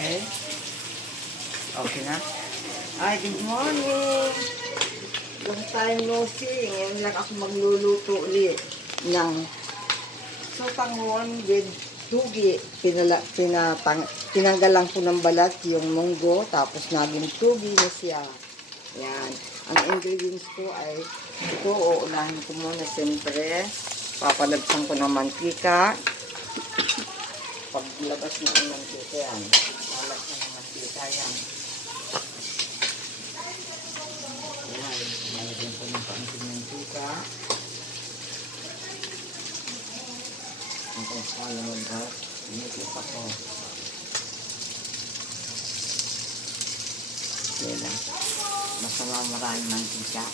Okay? Okay na? Ay, good morning! Long time no see. Ngayon lang ako magluluto ulit ng sotanghon with tugi. Tinanggalan ko ng balat yung munggo, tapos naging tugi na siya. Yan. Ang ingredients ko ay ito. Uunahin ko muna siyempre. Papalagsan ko ng mantika. Paglabas na ang mantika yan. Palagsan ng mantika yan. Yan. Malagyan ko ng kaunting mantika. Ang konsala mo ba? Inikip ako. Okay lang. Masama maraming mantika.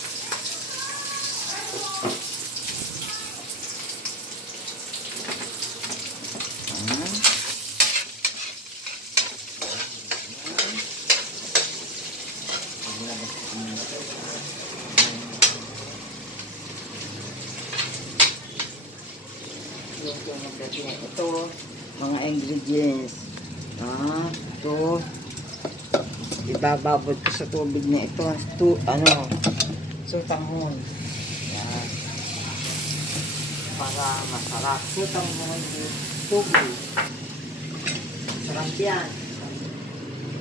Ito, mga ingredients. Ito, ibababad ko sa tubig na ito. Sotanghon. Yan. Para masarap. Sotanghon with tubig. Sarap yan.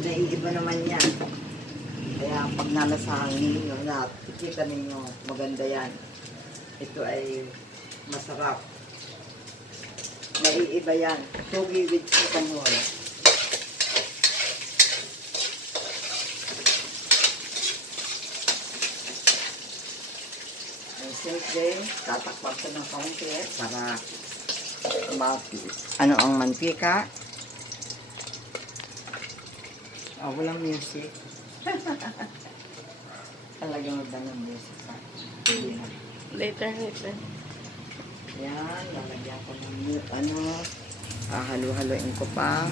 Naiiba naman yan. Kaya pag nalasahan ninyo, nakikita ninyo, maganda yan. Ito ay masarap. Naiiba yan. Tugi with sotanghon. And simple, tatakpan ko ng kaunti para ano ang mantika. Walang music. Talagang magdang ng music. Later. Yan, lalagyan ko ng halu-haluin ko pa.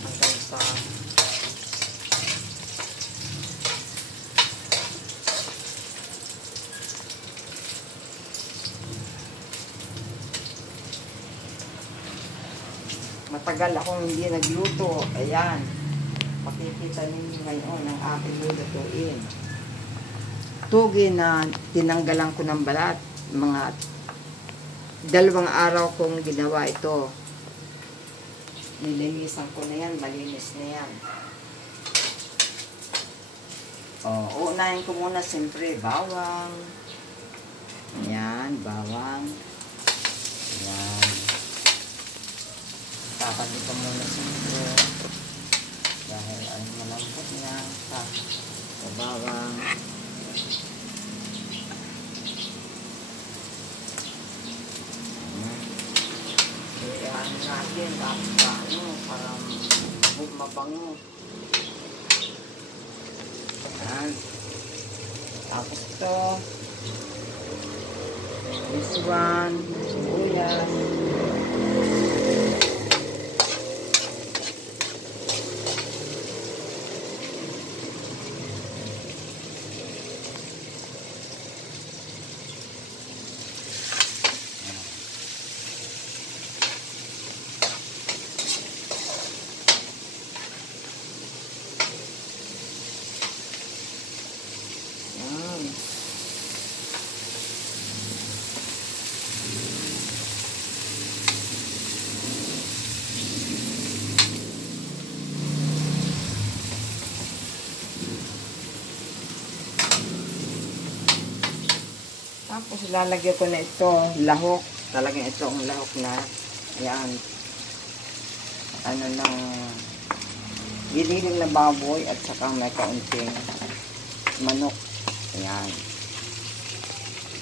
Hanggang sa matagal akong hindi nagluto. Ayan. Makikita ninyo ngayon ang aking lulutuin. Tugi na tinanggalan ko ng balat. Mga 2 araw kong ginawa ito. Nilinisan ko na yan. Malinis na yan. Uunahin ko muna siyempre bawang. Yan, bawang. Yan. Kakabit ko muna siyempre. Dahil ay malambot niya sa bawang. Kaya natin para mabango. Ayan. Tapos ito. This one. Sibuyas. Tapos lalagyan ko na ito, lahok. Talagang ito ang lahok na, yan, ng giniling na baboy at saka may kaunting manok. Ayan.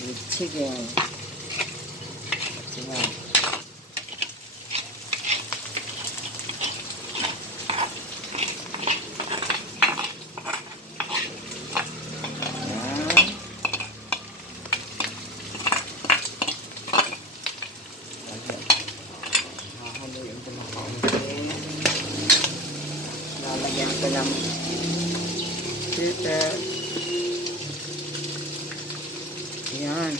With chicken. Ayan. Lalagyan ko ng filter. Ayan.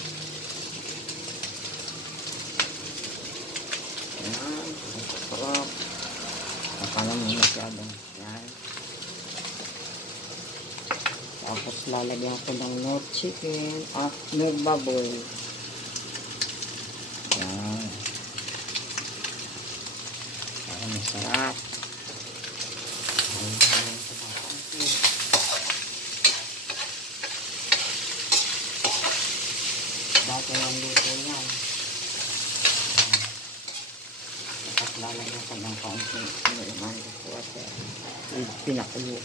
Tapos lalagyan ko ng no chicken at no baboy. Yan. Para masarap. Bago ang luto yan. Tapos lalagyan ko ng kaunting water. Pinakulo.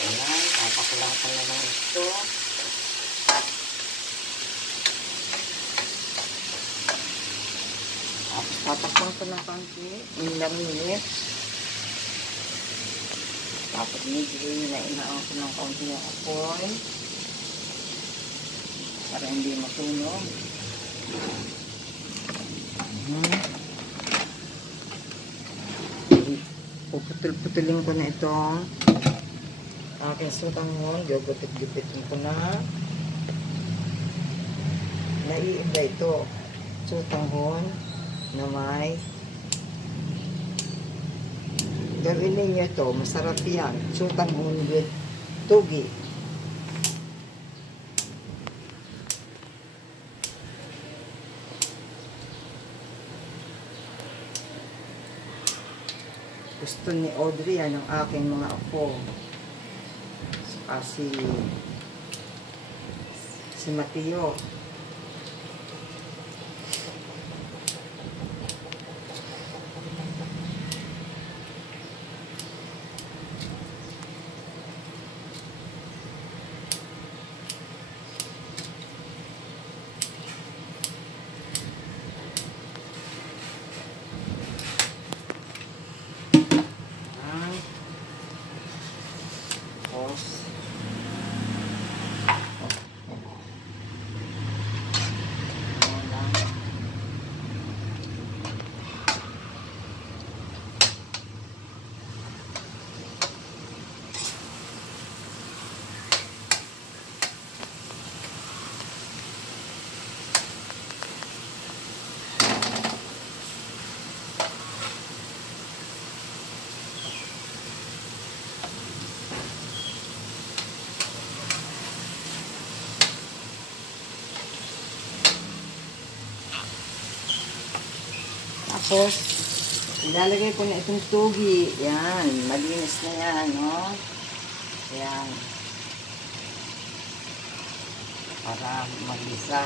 Ayan, tapakulang ko na lang ito. Tapos tatakpan ko ng konti, ilang minutes. Tapos medyo inainaan ko ng konti yung apoy. Para hindi matunog. Puputol-putulin ko na itong aking sutanghon. Gugupit-gupitin ko na. Naiiba ito. Sutanghon na may gawin ninyo ito. Masarap yan. Sutanghon with tugi. Gusto ni Audrey yan ang aking mga apo. Saka si Mateo. Tapos, ilalagay ko na itong tugi. Yan, malinis na yan, no? Yan. Para maglisa.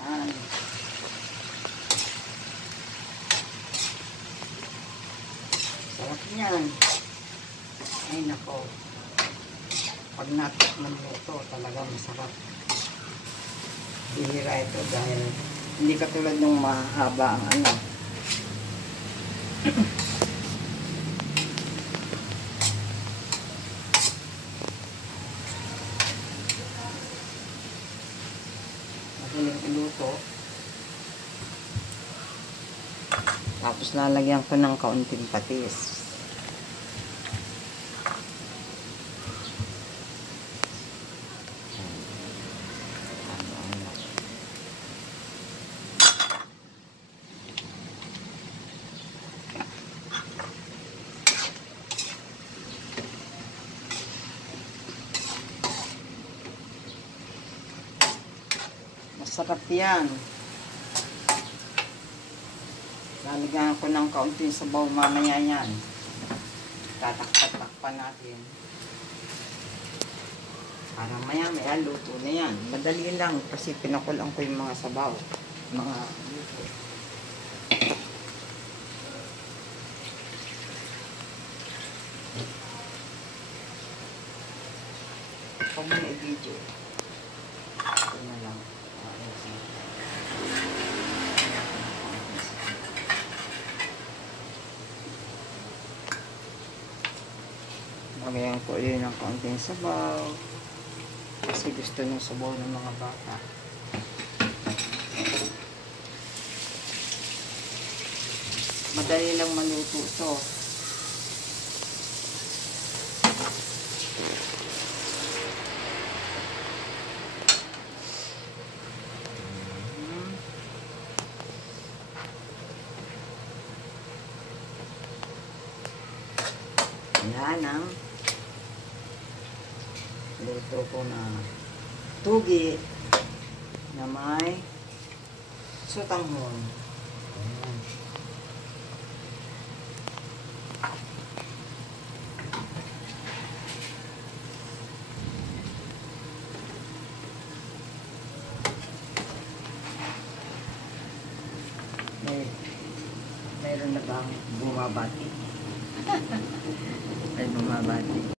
Yan. Sarap yan. Ay nako, pag natikman mo ito, talaga masarap. Bihira ito dahil hindi katulad ng mahaba ang ano. Madaling iluto. Tapos lalagyan ko ng kaunting patis. Masarap yan. Lalagyan ko ng kaunting sabaw mamaya yan. Tatakpan natin. Para maya luto na yan. Madali lang kasi pinakulang ko yung mga sabaw. Mga luto. Huwag mo na i-video. Ito na lang. Lagyan ko yun ng kaunting sabaw. Kasi gusto ng sabaw ng mga bata. Madali lang maluto ito. Yan ang luto ko na tugi na may sutanghon. Ayan. Mayroon na bang bumabati? May bumabati.